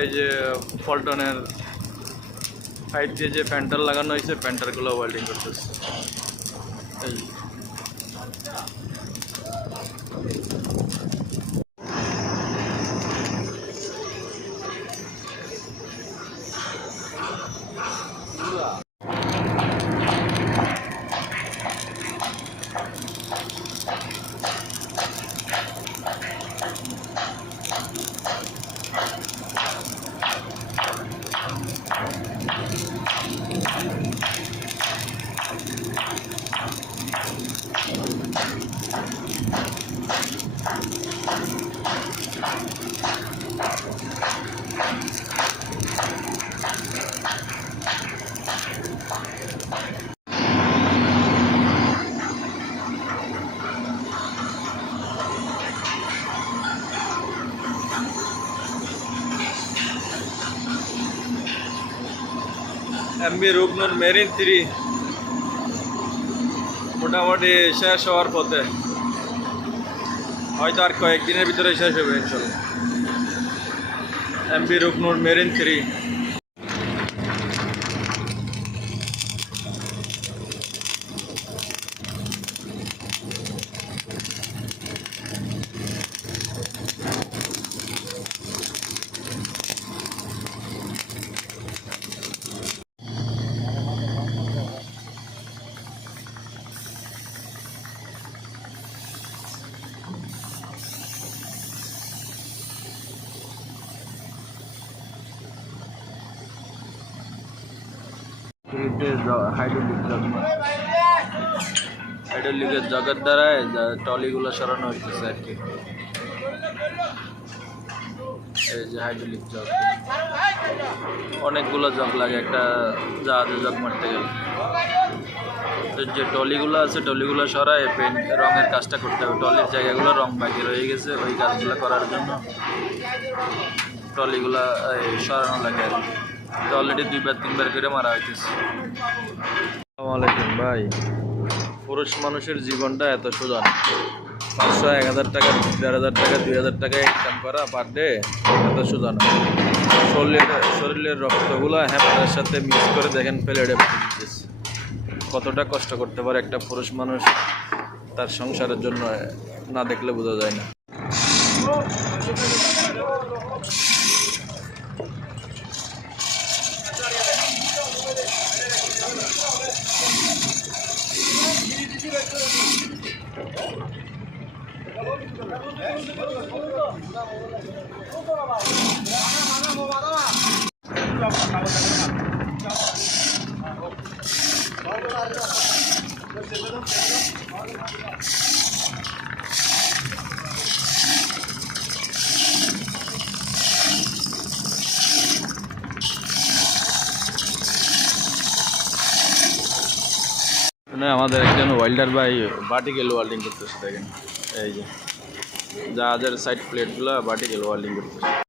এই যে ফলটনের সাইড দিয়ে যে প্যান্টার লাগানো হয়েছে, প্যান্টারগুলো ওয়েল্ডিং করতেছে। এই এমবি রুকনুর মেরিন 3 মোটামুটি শেষ হওয়ার পথে, হয়তো আর কয়েকদিনের ভিতরে শেষ হবে ইনশাল্লাহ। MB রুকনুর marine 3। হাইড্রোলিকের জগের দ্বারায় টলিগুলো সরানো হইতেছে আর কি। এই যে হাইড্রোলিক জগ, অনেকগুলো জগ লাগে একটা জাহাজে জগ মারতে গেলে। যে টলিগুলো আছে, টলিগুলো সরায় পেন্ট রঙের কাজটা করতে হবে। টলির জায়গাগুলো রং বাকি রয়ে গেছে, ওই কাজগুলো করার জন্য টলিগুলা সরানো লাগে আর কি। তো অলরেডি 2-3 বার করে মারা হইতেছে। আসসালামু আলাইকুম ভাই। পুরুষ মানুষের জীবনটা এত সোজা না। 500, 1000 টাকা, 1500 টাকা, 2000 টাকা ইনকাম করা পার ডে এত সোজা না। শরীরের রক্তগুলো হ্যামারের সাথে মিক্স করে দেখেন প্লেটে পাঠিয়ে দিতেছে। কতটা কষ্ট করতে পারে একটা পুরুষ মানুষ তার সংসারের জন্য, না দেখলে বোঝা যায় না। আমাদের একজন ওয়েল্ডার ভাই ভার্টিক্যাল ওয়েল্ডিং করতেছে, দেখেন এই যে জাহাজের সাইড প্লেটগুলো ভার্টিক্যাল ওয়েল্ডিং করতেছে।